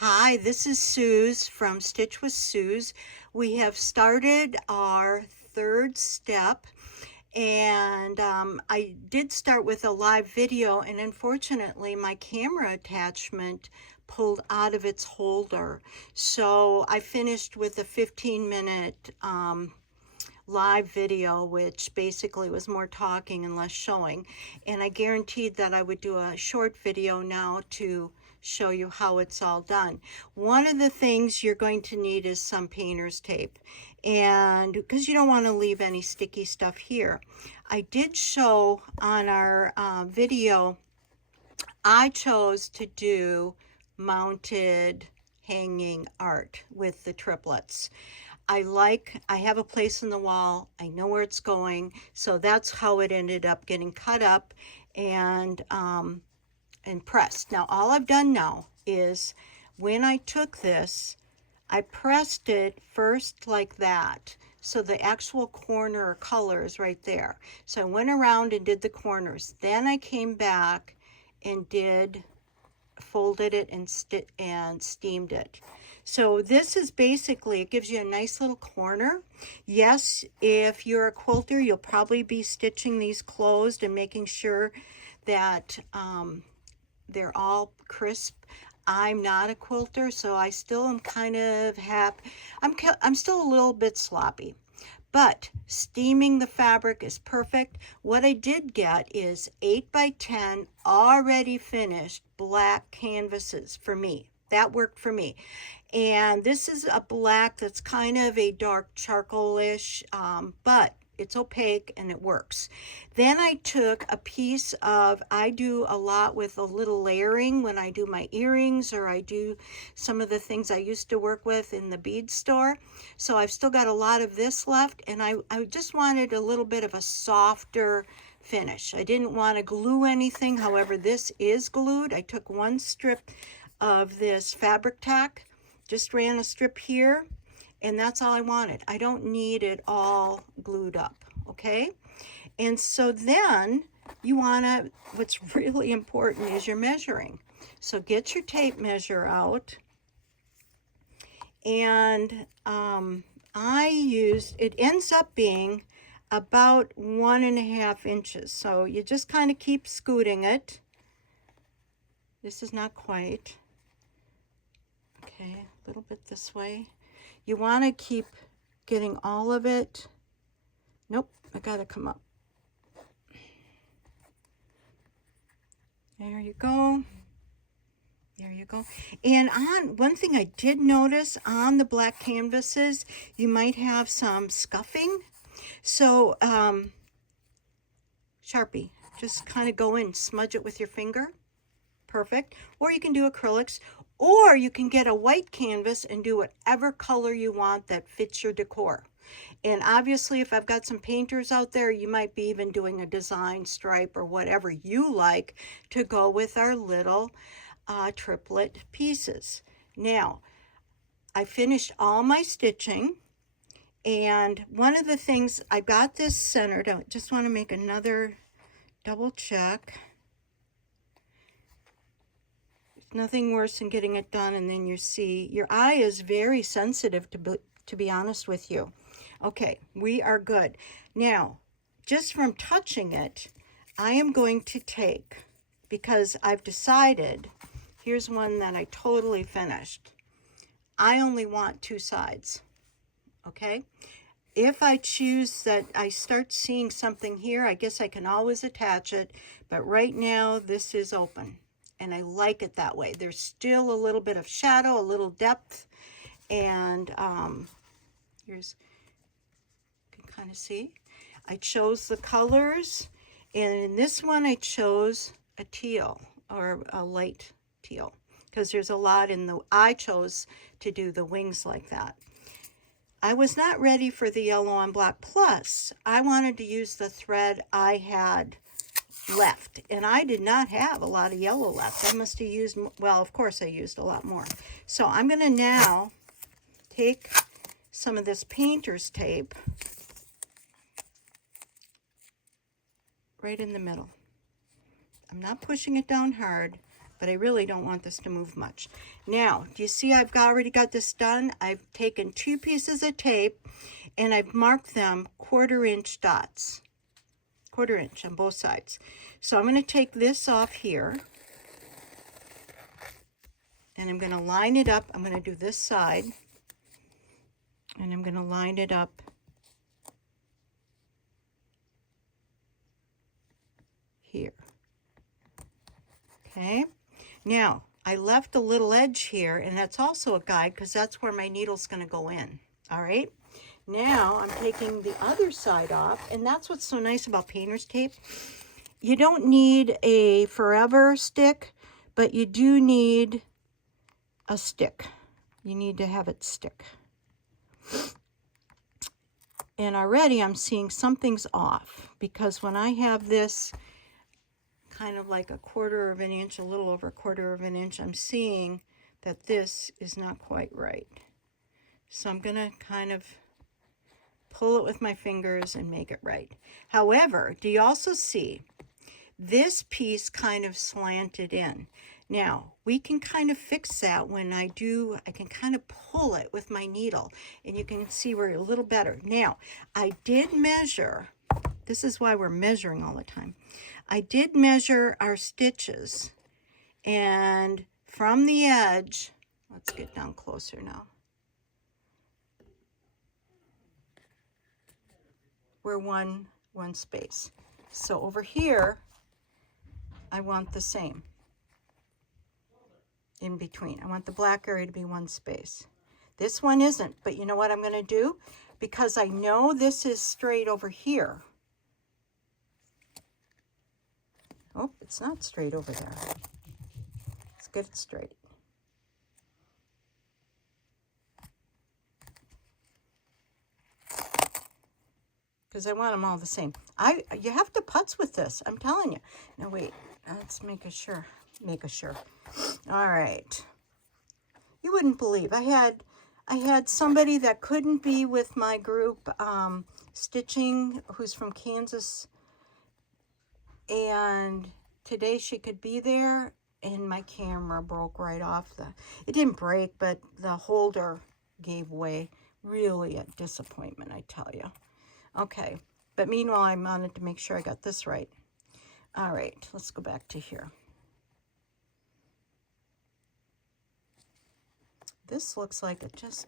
Hi, this is Suze from Stitch with Suze. We have started our third step, and I did start with a live video, and unfortunately my camera attachment pulled out of its holder. So I finished with a 15-minute live video, which basically was more talking and less showing. And I guaranteed that I would do a short video now to show you how it's all done. One of the things you're going to need is some painter's tape, and because you don't want to leave any sticky stuff here. I did show on our video, I chose to do mounted hanging art with the triplets. I have a place in the wall, I know where it's going, so that's how it ended up getting cut up and pressed. Now all I've done now is when I took this, I pressed it first like that, so the actual corner color is right there. So I went around and did the corners, then I came back and folded it and steamed it. So this is basically, it gives you a nice little corner. Yes, if you're a quilter, you'll probably be stitching these closed and making sure that they're all crisp. I'm not a quilter, so I still am kind of I'm still a little bit sloppy. But steaming the fabric is perfect. What I did get is 8x10 already finished black canvases for me. That worked for me. And this is a black that's kind of a dark charcoal-ish, but it's opaque and it works. Then I took a piece of, I do a lot with a little layering when I do my earrings, or I do some of the things I used to work with in the bead store. So I've still got a lot of this left, and I just wanted a little bit of a softer finish. I didn't want to glue anything. However, this is glued. I took one strip of this fabric tack, just ran a strip here, and that's all I wanted. I don't need it all glued up, okay? And so then what's really important is your measuring. So get your tape measure out, and it ends up being about 1.5 inches. So you just kind of keep scooting it. This is not quite. Okay, a little bit this way. You want to keep getting all of it. Nope, I gotta come up. There you go. There you go. And one thing I did notice on the black canvases, you might have some scuffing. So Sharpie, just kind of go in, smudge it with your finger. Perfect. Or you can do acrylics, or you can get a white canvas and do whatever color you want that fits your decor. And obviously, if I've got some painters out there, you might be even doing a design stripe or whatever you like to go with our little triplet pieces. Now, I finished all my stitching, and one of the things, I got this centered. I just want to make another double check. Nothing worse than getting it done and then you see your eye is very sensitive, to be honest with you. Okay, we are good. Now, just from touching it, I am going to take, because I've decided, here's one that I totally finished. I only want 2 sides, okay? If I choose that I start seeing something here, I guess I can always attach it, but right now this is open. And I like it that way. There's still a little bit of shadow, a little depth, and here's, you can kind of see. I chose the colors, and in this one I chose a teal, or a light teal, because there's a lot I chose to do the wings like that. I was not ready for the yellow on black, plus I wanted to use the thread I had left, and I did not have a lot of yellow left. I must have used, well, of course I used a lot more. So I'm going to now take some of this painter's tape right in the middle. I'm not pushing it down hard. but I really don't want this to move much. Now, do you see I've already got this done? I've taken 2 pieces of tape and I've marked them 1/4 inch dots, 1/4 inch on both sides. So I'm going to take this off here and I'm going to line it up. I'm going to do this side and I'm going to line it up here. Okay, now I left a little edge here, and that's also a guide because that's where my needle's going to go in. All right, now I'm taking the other side off, and that's what's so nice about painter's tape. You don't need a forever stick, but you do need a stick. You need to have it stick. And already I'm seeing something's off, because when I have this kind of like 1/4 inch, a little over 1/4 inch, I'm seeing that this is not quite right. So I'm going to kind of pull it with my fingers and make it right. However, do you also see this piece kind of slanted in? Now, we can kind of fix that when I can kind of pull it with my needle, and you can see we're a little better. Now, I did measure, this is why we're measuring all the time. I did measure our stitches, and from the edge, let's get down closer now. We're one space. So over here, I want the same in between. I want the black area to be 1 space. This one isn't, but you know what I'm going to do? Because I know this is straight over here. Oh, it's not straight over there. Let's get it straight. Because I want them all the same. You have to putz with this, I'm telling you. Now wait, let's make sure. All right. You wouldn't believe, I had somebody that couldn't be with my group stitching, who's from Kansas, and today she could be there, and my camera broke right off. It didn't break, but the holder gave way. Really a disappointment, I tell you. Okay, but meanwhile I wanted to make sure I got this right. All right, let's go back to here. This looks like it just,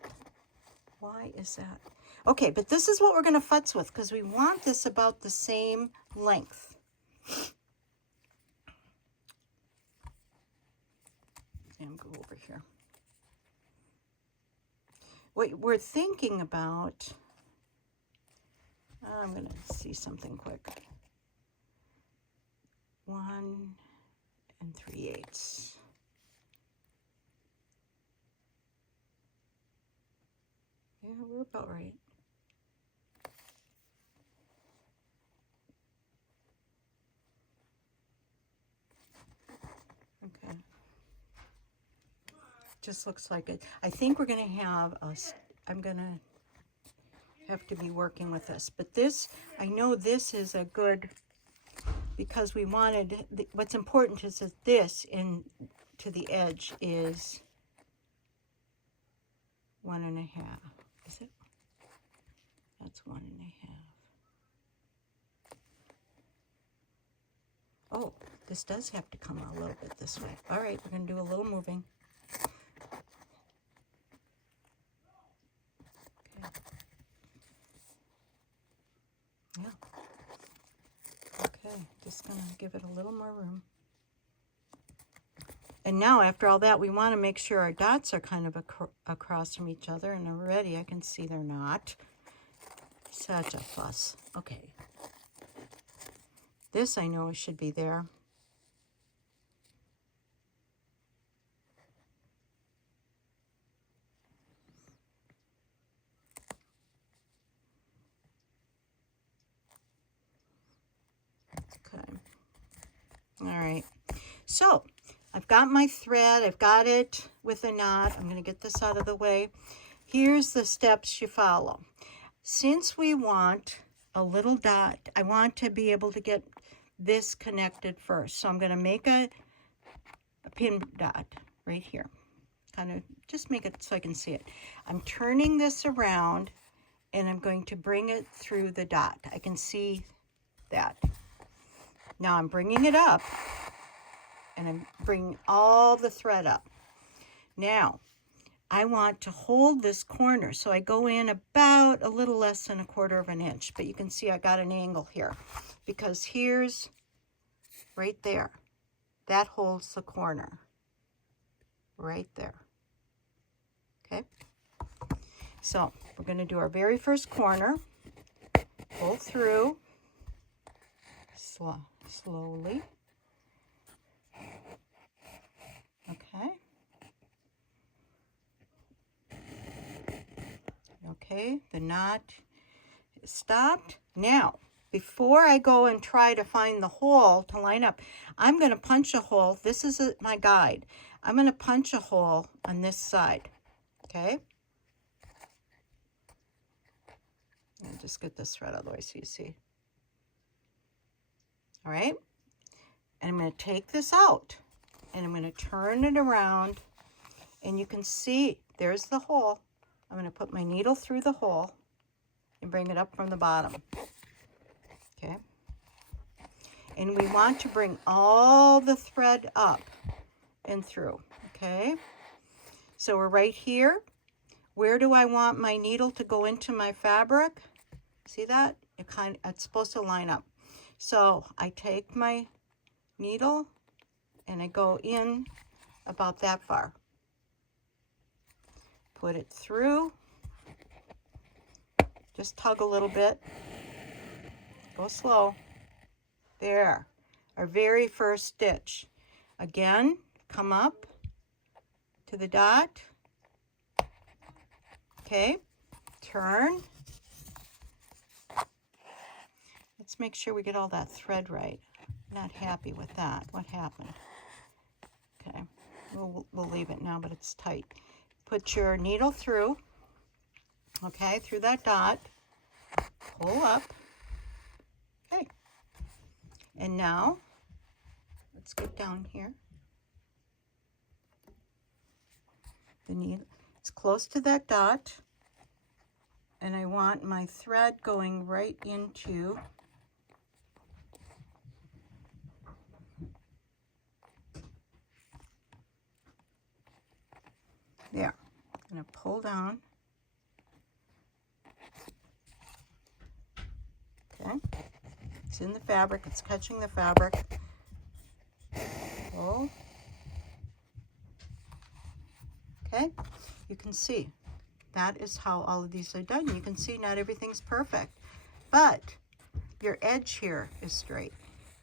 why is that? Okay, but this is what we're going to futz with, because we want this about the same length. And go over here. What we're thinking about, I'm going to see something quick. 1 3/8. Yeah, we're about right. Okay. Just looks like it. I think we're going to have I'm going to have to be working with this. But this, I know this is a good, because we wanted, what's important is that this to the edge is 1 1/2. Is it? That's 1 1/2. Oh, this does have to come a little bit this way. All right, we're going to do a little moving. Okay. Yeah. Okay, just going to give it a little more room. And now, after all that, we want to make sure our dots are kind of across from each other, and already I can see they're not. Such a fuss. Okay. This I know should be there. Okay. All right. So, I've got my thread. I've got it with a knot. I'm going to get this out of the way. Here's the steps you follow. Since we want a little dot, I want to be able to get this connected first. So I'm going to make a pin dot right here. Kind of just make it so I can see it. I'm turning this around and I'm going to bring it through the dot. I can see that. Now I'm bringing it up and I'm bringing all the thread up. Now I want to hold this corner, so I go in about a little less than 1/4 of an inch, but you can see I got an angle here because here's right there. That holds the corner right there. Okay, so we're going to do our very first corner. Pull through slowly. Okay. Okay, the knot is stopped. Now, before I go and try to find the hole to line up, I'm going to punch a hole. This is my guide. I'm going to punch a hole on this side. Okay. I'll just get this thread out of the way so you see. All right. And I'm going to take this out and I'm going to turn it around and you can see there's the hole. I'm going to put my needle through the hole and bring it up from the bottom. Okay. And we want to bring all the thread up and through. Okay. So we're right here. Where do I want my needle to go into my fabric? See that? It's supposed to line up. So I take my needle and I go in about that far. Put it through. Just tug a little bit. Go slow. There. Our very first stitch. Again, come up to the dot. Okay. Turn. Let's make sure we get all that thread right. Not happy with that. What happened? Okay. We'll leave it now, but it's tight. Put your needle through. Okay, through that dot. Pull up. Okay. And now, let's get down here. The needle, it's close to that dot. And I want my thread going right into there. I'm going to pull down. Okay. It's in the fabric. It's catching the fabric. Pull. Okay. You can see that is how all of these are done. You can see not everything's perfect, but your edge here is straight,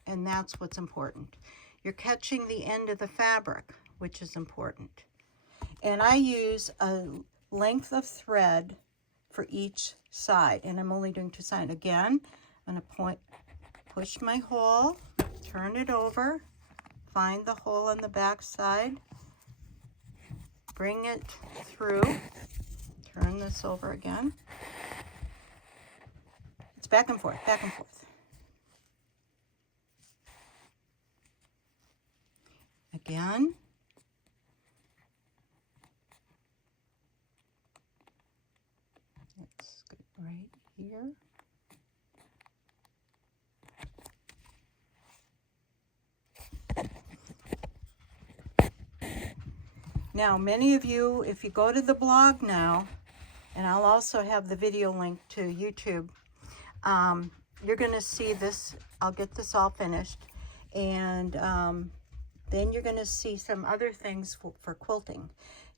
and that's what's important. You're catching the end of the fabric, which is important. And I use a length of thread for each side, and I'm only doing 2 sides. Again, I'm going to push my hole, turn it over, find the hole on the back side, bring it through, turn this over again. It's back and forth, back and forth. Again. Let's get right here. Now, many of you, if you go to the blog now, and I'll also have the video link to YouTube, you're going to see this. I'll get this all finished, and then you're going to see some other things for quilting.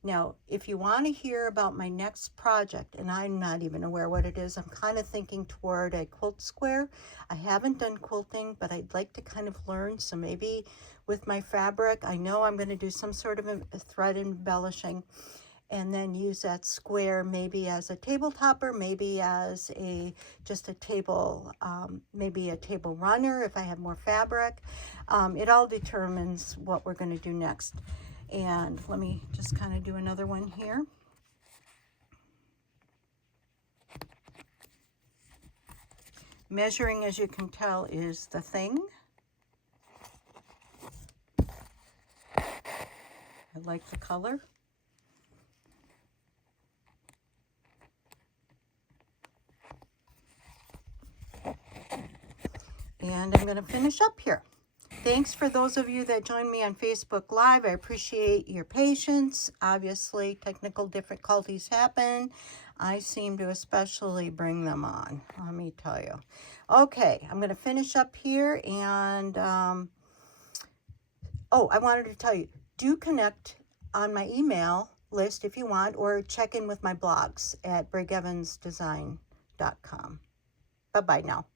Now, if you want to hear about my next project, and I'm not even aware what it is, I'm kind of thinking toward a quilt square. I haven't done quilting, but I'd like to kind of learn. So maybe with my fabric, I know I'm going to do some sort of a thread embellishing and then use that square maybe as a table topper, maybe as just a table, maybe a table runner if I have more fabric. It all determines what we're going to do next. And let me just kind of do another one here. Measuring, as you can tell, is the thing. I like the color. And I'm going to finish up here. Thanks for those of you that joined me on Facebook Live. I appreciate your patience. Obviously, technical difficulties happen. I seem to especially bring them on, let me tell you. Okay, I'm going to finish up here. And, oh, I wanted to tell you, do connect on my email list if you want, or check in with my blogs at brigevansdesign.com. Bye-bye now.